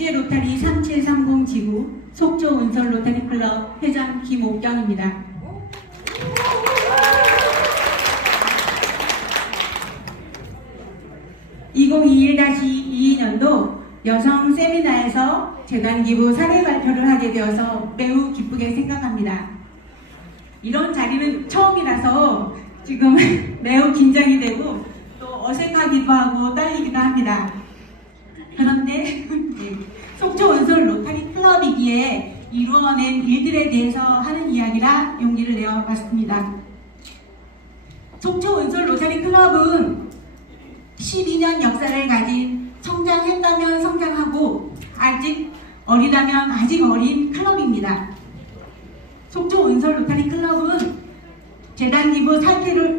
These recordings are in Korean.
국제로타리 3730 지구 속초 은설 로타리 클럽 회장 김옥경입니다. (2021-22년도) 여성 세미나에서 재단 기부 사례 발표를 하게 되어서 매우 기쁘게 생각합니다. 이런 자리는 처음이라서 지금 매우 긴장이 되고 또 어색하기도 하고 떨리기도 합니다. 그런데 속초 은설 로타리 클럽이기에 이루어낸 일들에 대해서 하는 이야기라 용기를 내어봤습니다. 속초 은설 로타리 클럽은 12년 역사를 가진 성장했다면 성장하고 아직 어리다면 아직 어린 클럽입니다. 속초 은설 로타리 클럽은 재단 기부 사례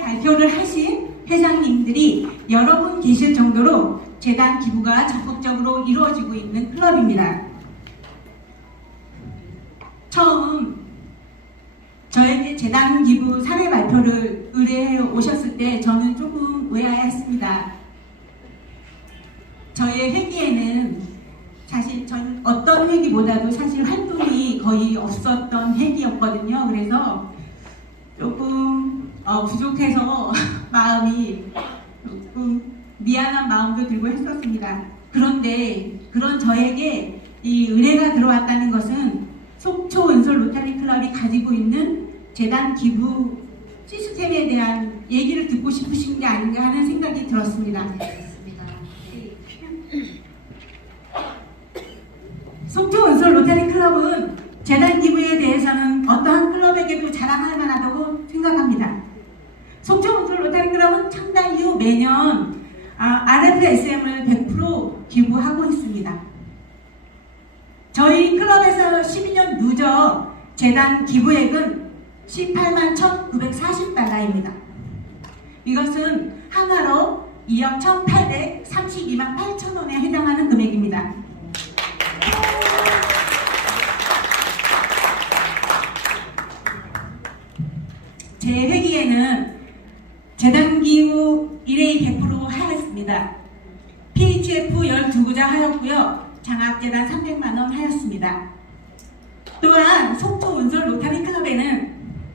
발표를 하신 회장님들이 여러 분 계실 정도로 재단 기부가 적극적으로 이루어지고 있는 클럽입니다. 처음 저에게 재단 기부 사례 발표를 의뢰해 오셨을 때 저는 조금 의아했습니다. 저의 회기에는 사실 저는 어떤 회기보다도 사실 활동이 거의 없었던 회기였거든요. 그래서 조금 부족해서 마음이 조금 미안한 마음도 들고 했었습니다. 그런데 그런 저에게 이 의뢰가 들어왔다는 것은 속초 은설 로타리 클럽이 가지고 있는 재단 기부 시스템에 대한 얘기를 듣고 싶으신 게 아닌가 하는 생각이 들었습니다. 속초 은설 로타리 클럽은 재단 기부에 대해서는 어떠한 클럽에게도 자랑할 만하다고 생각합니다. 속초 은설 로타리 클럽은 창단 이후 매년 RFSM을 100% 기부하고 있습니다. 저희 클럽에서 12년 누적 재단 기부액은 18만 1,940달러입니다. 이것은 한화로 2억 1,832만 8천 원에 해당하는 금액입니다. 제 회기에는 재단 기부 1회 100% 하였습니다. PHF 12구자 하였고요. 장학재단 300만원 하였습니다. 또한 속초 은설 로타리 클럽에는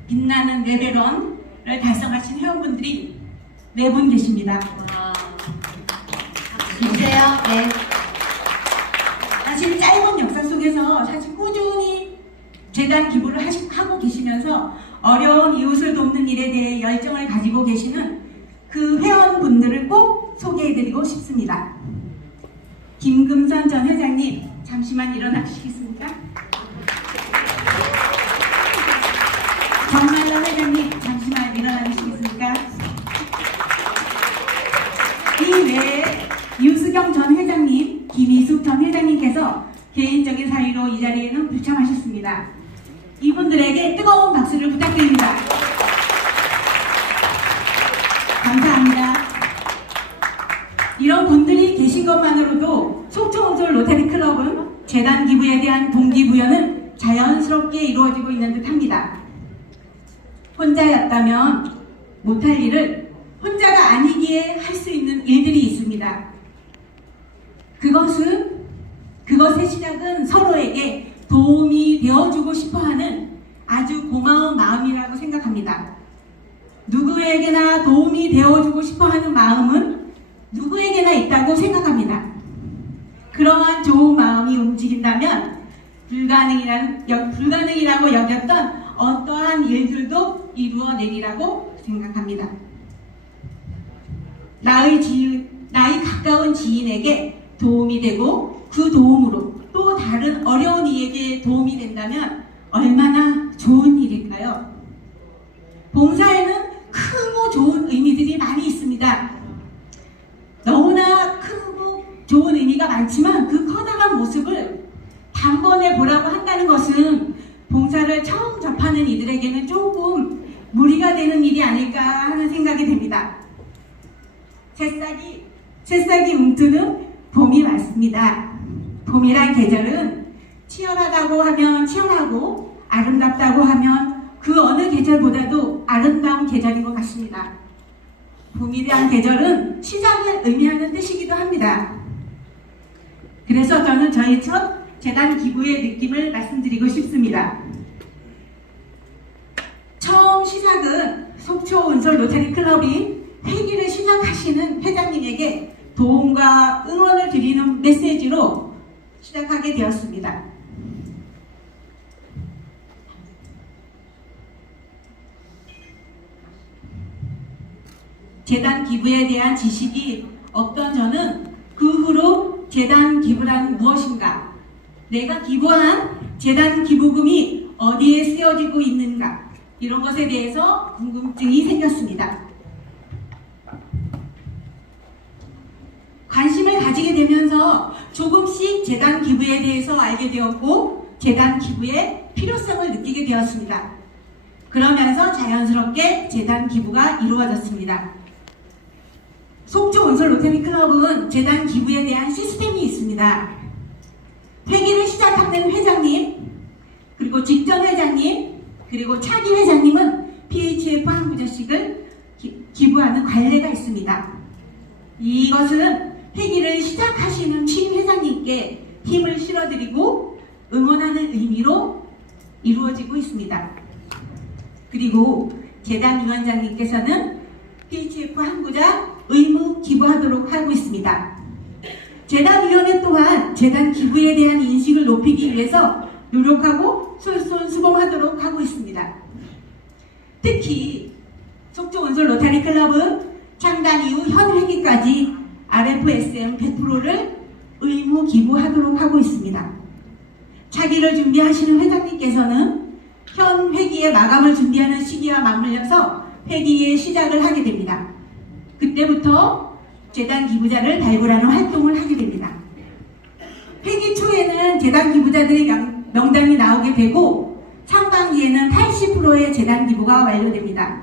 빛나는 레벨1을 달성하신 회원분들이 4분 계십니다. 주세요. 네. 사실 짧은 역사 속에서 사실 꾸준히 재단 기부를 하고 계시면서 어려운 이웃을 돕는 일에 대해 열정을 가지고 계시는 그 회원분들을 꼭 소개해드리고 싶습니다. 김금선 전 회장님, 잠시만 일어나 주시겠습니까? 정말로 회장님, 잠시만 일어나 주시겠습니까? 이 외에 유수경 전 회장님, 김희숙 전 회장님께서 개인적인 사유로 이 자리에는 불참하셨습니다. 이분들에게 뜨거운 박수를 부탁드립니다. 감사합니다. 이런 분들이 계신 것만으로도 속초 은설 로타리 클럽은 재단 기부에 대한 동기부여는 자연스럽게 이루어지고 있는 듯합니다. 혼자였다면 못할 일을 혼자가 아니기에 할 수 있는 일들이 있습니다. 그것의 시작은 서로에게 도움이 되어주고 싶어하는 아주 고마운 마음이라고 생각합니다. 누구에게나 도움이 되어주고 싶어하는 마음은 누구에게나 있다고 생각합니다. 그러한 좋은 마음이 움직인다면 불가능이라고 여겼던 어떠한 일들도 이루어내리라고 생각합니다. 나이 가까운 지인에게 도움이 되고 그 도움으로 또 다른 어려운 이에게 도움이 된다면 얼마나 좋은 일일까요? 봉사에는 크고 좋은 의미들이 많이 있습니다. 너무나 크고 좋은 의미가 많지만 그 커다란 모습을 단번에 보라고 한다는 것은 봉사를 처음 접하는 이들에게는 조금 무리가 되는 일이 아닐까 하는 생각이 됩니다. 새싹이 움트는 봄이 왔습니다. 봄이란 계절은 치열하다고 하면 치열하고 아름답다고 하면 그 어느 계절보다도 아름다운 계절인 것 같습니다. 봄이란 계절은 시작을 의미하는 뜻이기도 합니다. 그래서 저는 저희 첫 재단 기부의 느낌을 말씀드리고 싶습니다. 처음 시작은 속초 은솔 로타리 클럽이 회기를 시작하시는 회장님에게 도움과 응원을 드리는 메시지로 시작하게 되었습니다. 재단 기부에 대한 지식이 없던 저는 그 후로 재단 기부란 무엇인가, 내가 기부한 재단 기부금이 어디에 쓰여지고 있는가, 이런 것에 대해서 궁금증이 생겼습니다. 관심을 가지게 되면서 조금씩 재단 기부에 대해서 알게 되었고 재단 기부의 필요성을 느끼게 되었습니다. 그러면서 자연스럽게 재단 기부가 이루어졌습니다. 속초 은솔 로터리 클럽은 재단 기부에 대한 시스템이 있습니다. 회기를 시작하는 회장님, 그리고 직전 회장님, 그리고 차기 회장님은 PHF 한 부자씩을 기부하는 관례가 있습니다. 이것은 회기를 시작하시는 취임 회장님께 힘을 실어드리고 응원하는 의미로 이루어지고 있습니다. 그리고 재단 위원장님께서는 PHF 한 부자 의무 기부하도록 하고 있습니다. 재단위원회 또한 재단 기부에 대한 인식을 높이기 위해서 노력하고 솔선수범하도록 하고 있습니다. 특히 속초 은솔 로타리 클럽은 창단 이후 현 회기까지 RFSM 100%를 의무 기부하도록 하고 있습니다. 차기를 준비하시는 회장님께서는 현 회기의 마감을 준비하는 시기와 맞물려서 회기의 시작을 하게 됩니다. 그때부터 재단 기부자를 발굴하는 활동을 하게 됩니다. 회기 초에는 재단 기부자들의 명단이 나오게 되고 상반기에는 80%의 재단 기부가 완료됩니다.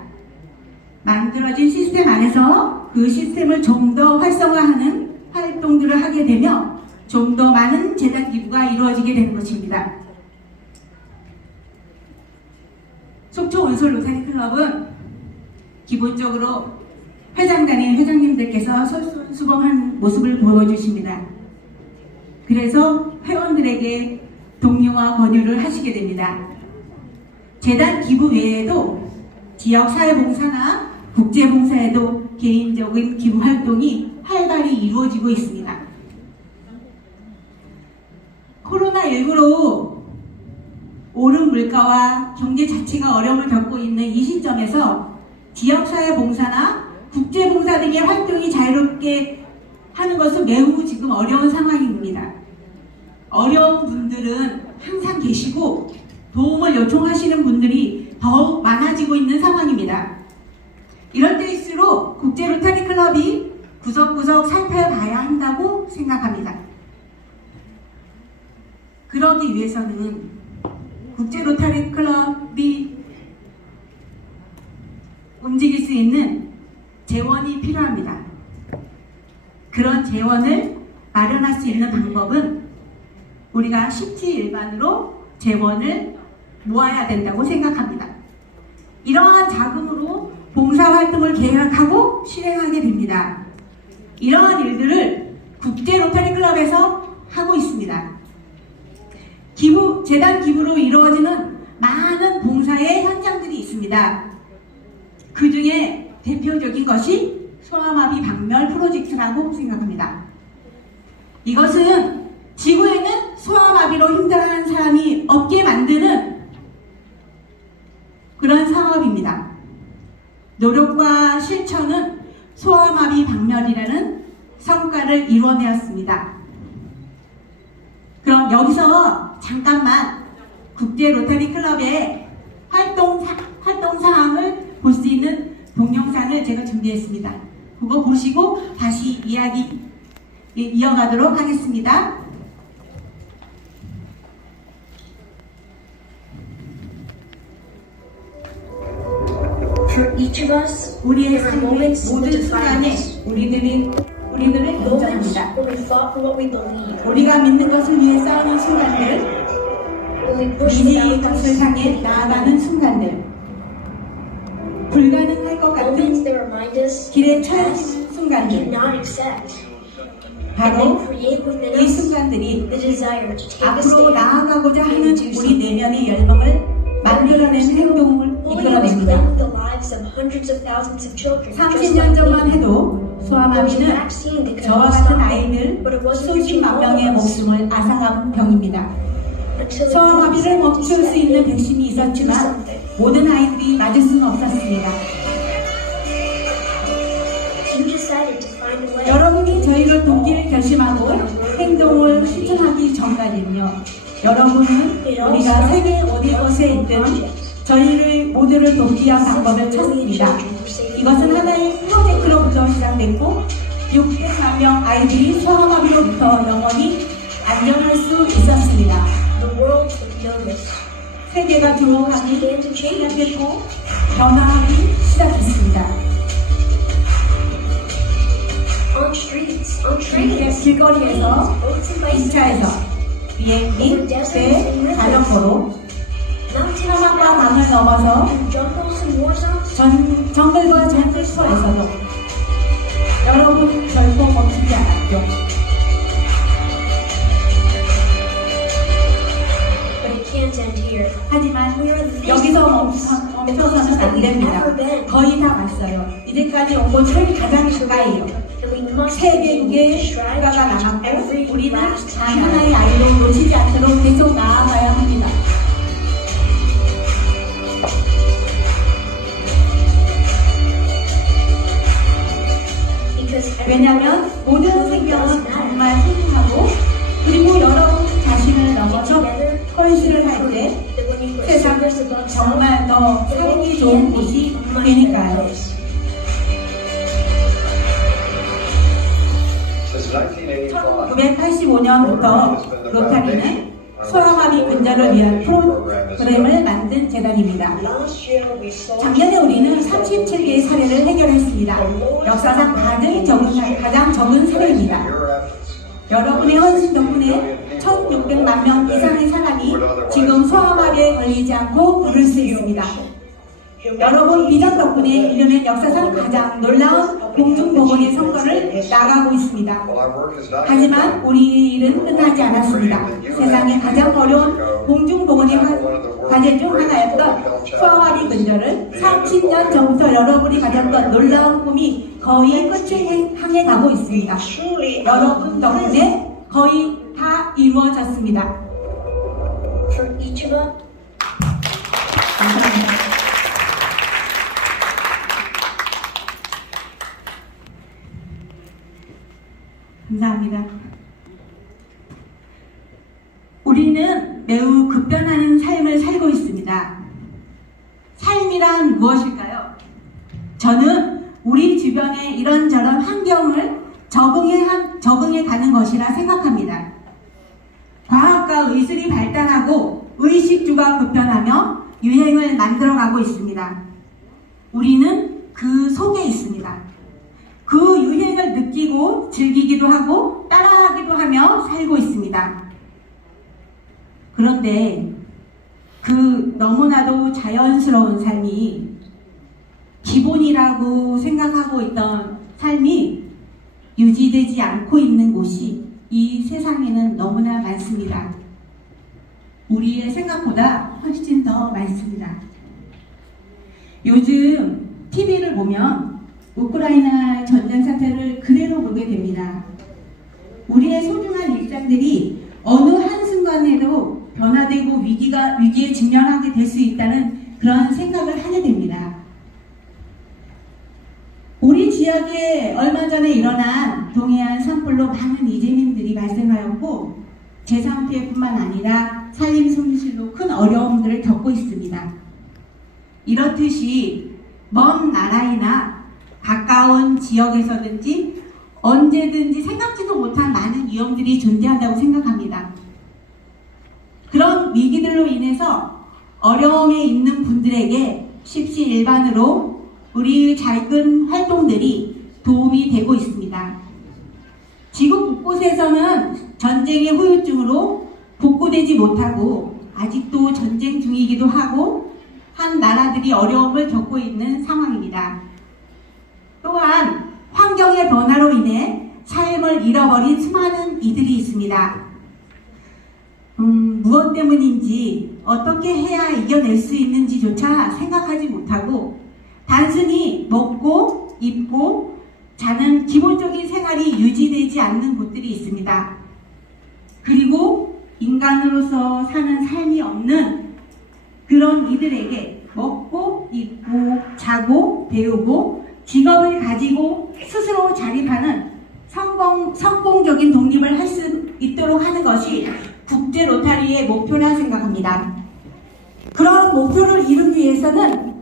만들어진 시스템 안에서 그 시스템을 좀 더 활성화하는 활동들을 하게 되며 좀 더 많은 재단 기부가 이루어지게 되는 것입니다. 속초 은솔 로타리 클럽은 기본적으로 회장단의 회장님들께서 솔선수범한 모습을 보여주십니다. 그래서 회원들에게 독려와 권유를 하시게 됩니다. 재단 기부 외에도 지역사회봉사나 국제봉사에도 개인적인 기부 활동이 활발히 이루어지고 있습니다. 코로나19로 오른 물가와 경제 자체가 어려움을 겪고 있는 이 시점에서 지역사회봉사나 국제봉사 등의 활동이 자유롭게 하는 것은 매우 지금 어려운 상황입니다. 어려운 분들은 항상 계시고 도움을 요청하시는 분들이 더욱 많아지고 있는 상황입니다. 이럴 때일수록 국제 로타리 클럽이 구석구석 살펴봐야 한다고 생각합니다. 그러기 위해서는 국제 로타리 클럽이 움직일 수 있는 재원이 필요합니다. 그런 재원을 마련할 수 있는 방법은 우리가 십지일반으로 재원을 모아야 된다고 생각합니다. 이러한 자금으로 봉사활동을 계획하고 실행하게 됩니다. 이러한 일들을 국제 로타리 클럽에서 하고 있습니다. 재단 기부로 이루어지는 많은 봉사의 현장들이 있습니다. 그 중에 대표적인 것이 소아마비 박멸 프로젝트라고 생각합니다. 이것은 지구에는 소아마비로 힘들어하는 사람이 없게 만드는 그런 사업입니다. 노력과 실천은 소아마비 박멸이라는 성과를 이뤄내었습니다. 그럼 여기서 잠깐만 국제 로타리 클럽의 활동 사항을 볼 수 있는 동영상을 제가 준비했습니다. 그거 보시고 다시 이야기 이어가도록 하겠습니다. For each of us, 우리의 there are 삶의 moments 모든 that 순간에 define us. 우리들을 Moments 인정합니다. when we fought for what we believe. 우리가 믿는 것을 위해 싸우는 순간들, When we pushed 미래의 the 것을 향해 나아가는 순간들, 불가능할 것 moments 같은 that remind us 길에 the past 처해지는 순간들, cannot accept. 바로 then create within 이 us 순간들이 the desire to take a 앞으로 stand 나아가고자 하는 and do 우리 something. 내면의 열망을 만들어내는 행동을 Polio is 이끌어냅니다. claiming the lives of hundreds of thousands of children. just 30년 like 전만 me. 해도 There was a 소아마비는 vaccine that could 저와 help 같은 stop it, 아이들 but it wasn't 수십만 reaching all 명의 of us. 목숨을 앗아간 병입니다. Until 소아마비를 it 멈출 수 있는 백신이 do 있었지만 something. 모든 아이들이 맞을 수는 없었습니다. You decided to find a way. 여러분이 저희를 돕기를 결심하고 행동을 실천하기 전까지는요. 여러분은 우리가 세계 어디 곳에 있든 저희를 모두를 돕기 위한 방법을 찾습니다. 이것은 하나의 프로젝트로부터 시작됐고 600만 명 아이들이 소아마비로부터 영원히 안전할 수 있었습니다. The world would notice. 세계가 조용하기 Began to change. 시작했고 변화하기 시작했습니다. On streets, on trains, 길거리에서, boats and bicycles, 기차에서, 비행기, 배, 자전거로 mountains 사막과 and 강을 넘어서 through jungles and war zones. 정글과 정글터에서도 여러분 결코 멈추지 않았죠. But it can't end here. 하지만 We are the least 여기서 places 멈춰서는 안 that we've 됩니다. ever been. 거의 다 왔어요. 이제까지 온 곳은 가장 가까이에요. And we must 세 continue to 개국의 strive 국가가 to reach 남았고 every 우리는 last 단 child. 하나의 아이도 놓치지 않도록 계속 나아가야 합니다. Because every 왜냐하면 모든 생명은 정말 소중하고 그리고 여러분 자신을 넘어서 헌신을 할 때 세상은 정말 더 살기 좋은 곳이 되니까요. Since 1985, 1985년부터 로타리는 소아마비 근절을 위한 프로그램을 만든 재단입니다. 작년에 우리는 37개의 사례를 해결했습니다. 역사상 가장 적은 사례입니다. 여러분의 헌신 덕분에 1,600만 명 이상의 사람이 지금 소아마비에 걸리지 않고 걸을 수 있습니다. 여러분 비전 덕분에 인류는 역사상 가장 놀라운 공중보건의 성과를 나가고 있습니다. 하지만 우리 일은 끝나지 않았습니다. 세상에 가장 어려운 공중보건의 과제 중 하나였던 소아마비 근절을 30년 전부터 여러분이 가졌던 놀라운 꿈이 거의 끝을 향해 가고 있습니다. 여러분 덕분에 거의 다 이루어졌습니다. For each of us, 감사합니다. 감사합니다. 우리는 매우 급변하는 삶을 살고 있습니다. 삶이란 무엇일까요? 저는 우리 주변의 이런저런 환경을 적응해 가는 것이라 생각합니다. 과학과 의술이 발달하고 의식주가 급변하며 유행을 만들어가고 있습니다. 우리는 그 속에 있습니다. 그 유행을 느끼고 즐기기도 하고 따라하기도 하며 살고 있습니다. 그런데 그 너무나도 자연스러운 삶이 기본이라고 생각하고 있던 삶이 유지되지 않고 있는 곳이 이 세상에는 너무나 많습니다. 우리의 생각보다 훨씬 더 많습니다. 요즘 TV를 보면 우크라이나 전쟁 사태를 그대로 보게 됩니다. 우리의 소중한 일상들이 어느 한순간에도 변화되고 위기에 직면하게 될 수 있다는 그런 생각을 하게 됩니다. 우리 지역에 얼마 전에 일어난 동해안 산불로 많은 이재민들이 발생하였고 재산 피해뿐만 아니라 살림 손실로 큰 어려움들을 겪고 있습니다. 이렇듯이 먼 나라이나 가까운 지역에서든지 언제든지 생각지도 못한 많은 위험들이 존재한다고 생각합니다. 그런 위기들로 인해서 어려움에 있는 분들에게 십시일반으로 우리 작은 활동들이 도움이 되고 있습니다. 지구 곳곳에서는 전쟁의 후유증으로 복구되지 못하고 아직도 전쟁 중이기도 하고 한 나라들이 어려움을 겪고 있는 상황입니다. 또한 환경의 변화로 인해 삶을 잃어버린 수많은 이들이 있습니다. 무엇 때문인지 어떻게 해야 이겨낼 수 있는지조차 생각하지 못하고 단순히 먹고 입고 자는 기본적인 생활이 유지되지 않는 곳들이 있습니다. 그리고 인간으로서 사는 삶이 없는 그런 이들에게 먹고 입고 자고 배우고 직업을 가지고 스스로 자립하는 성공적인 독립을 할 수 있도록 하는 것이 국제 로타리의 목표라 생각합니다. 그런 목표를 이루기 위해서는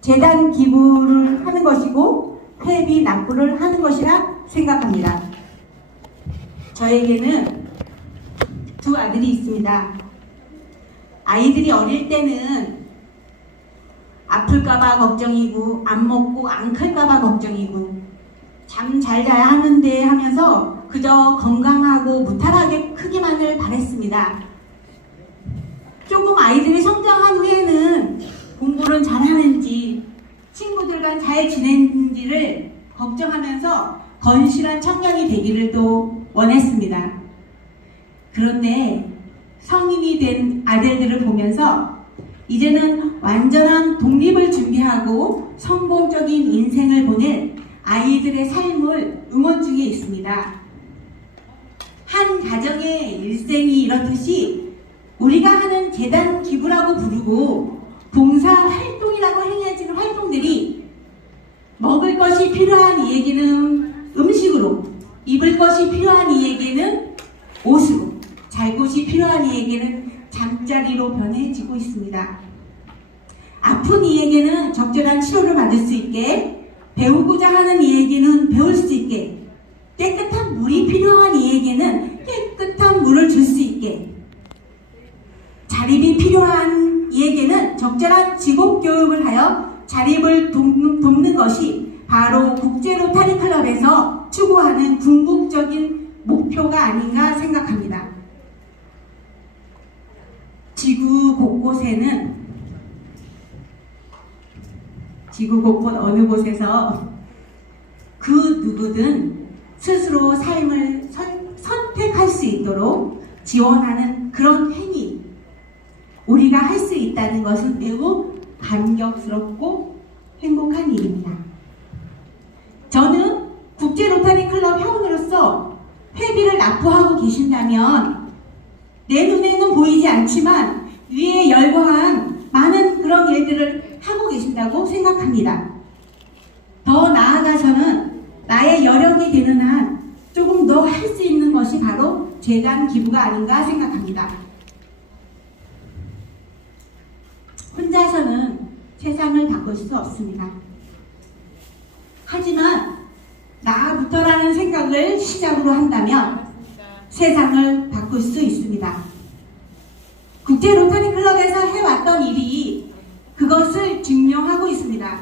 재단 기부를 하는 것이고 회비 납부를 하는 것이라 생각합니다. 저에게는 두 아들이 있습니다. 아이들이 어릴 때는 아플까봐 걱정이고 안 먹고 안 클까봐 걱정이고 잠 잘 자야 하는데 하면서 그저 건강하고 무탈하게 크기만을 바랬습니다. 조금 아이들이 성장한 후에는 공부를 잘하는지 친구들과 잘 지내는지를 걱정하면서 건실한 청년이 되기를 또 원했습니다. 그런데 성인이 된 아들들을 보면서 이제는 완전한 독립을 준비하고 성공적인 인생을 보낼 아이들의 삶을 응원 중에 있습니다. 한 가정의 일생이 이렇듯이 우리가 하는 재단 기부라고 부르고 봉사 활동이라고 행해지는 활동들이 먹을 것이 필요한 이에게는 음식으로, 입을 것이 필요한 이에게는 옷으로, 잘 곳이 필요한 이에게는 잠자리로 변해지고 있습니다. 아픈 이에게는 적절한 치료를 받을 수 있게, 배우고자 하는 이에게는 배울 수 있게, 깨끗한 물이 필요한 이에게는 깨끗한 물을 줄 수 있게, 자립이 필요한 이에게는 적절한 직업교육을 하여 자립을 돕는 것이 바로 국제 로타리 클럽에서 추구하는 궁극적인 목표가 아닌가 생각합니다. 지구 곳곳 어느 곳에서 그 누구든 스스로 삶을 선택할 수 있도록 지원하는 그런 행위, 우리가 할 수 있다는 것은 매우 감격스럽고 행복한 일입니다. 저는 국제 로타리 클럽 회원으로서 회비를 납부하고 계신다면 내 눈에는 보이지 않지만 위에 열거한 많은 그런 일들을 하고 계신다고 생각합니다. 더 나아가서는 나의 여력이 되는 한 조금 더 할 수 있는 것이 바로 재단 기부가 아닌가 생각합니다. 혼자서는 세상을 바꿀 수 없습니다. 하지만 나부터라는 생각을 시작으로 한다면 세상을 바꿀 수 있습니다. 국제 로타리 클럽에서 해왔던 일이 그것을 증명하고 있습니다.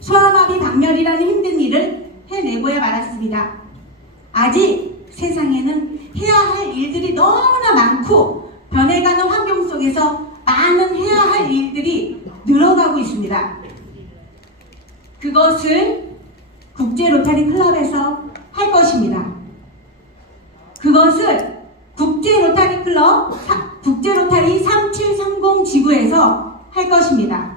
소아마비 박멸이라는 힘든 일을 해내고야 말았습니다. 아직 세상에는 해야 할 일들이 너무나 많고 변해가는 환경 속에서 많은 해야 할 일들이 늘어가고 있습니다. 그것을 국제 로타리 클럽에서 할 것입니다. 그것을 국제 로타리 클럽, 국제 로타리 3730 지구에서 할 것입니다.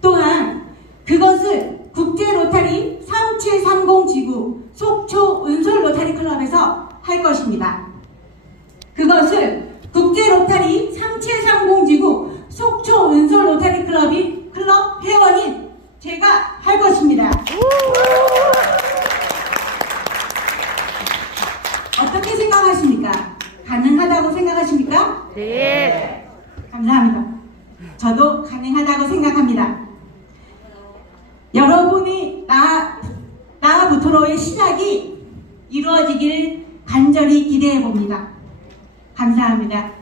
또한 그것을 국제 로타리 3730 지구 속초 은솔 로타리 클럽에서 할 것입니다. 그것을 국제 로타리 3730 지구 속초 은솔 로타리 클럽 회원인 제가 할 것입니다. 어떻게 생각하십니까? 가능하다고 생각하십니까? 네. 감사합니다. 저도 가능하다고 생각합니다. 여러분이 나부터로의 시작이 이루어지길 간절히 기대해 봅니다. 감사합니다.